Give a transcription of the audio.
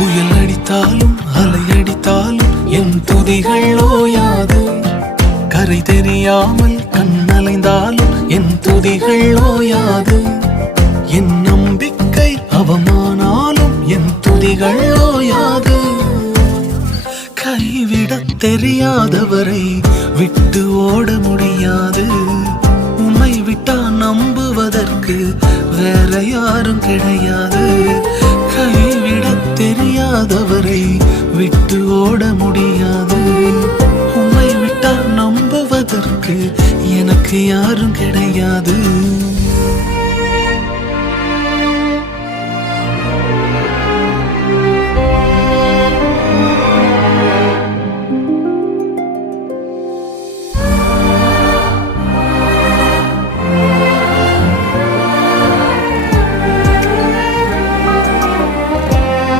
புயல் அடித்தாலும் அலை அடித்தாலும் என் துதிகள் ஓயாது. கரை தெரியாமல் கண்ணலைந்தாலும் என் துதிகள் ஓயாது. என் நம்பிக்கை அவமானாலும் என் துதிகள் ஓயாது. கைவிடத் தெரியாதவரை விட்டு ஓட முடியாது. உம்மை விட்டா நம்புவதற்கு வேற யாரும் கிடையாது. கைவிடத் தெரியாதவரை விட்டு ஓட முடியாது. உம்மை விட்டா நம்புவதற்கு எனக்கு யாரும் கிடையாது.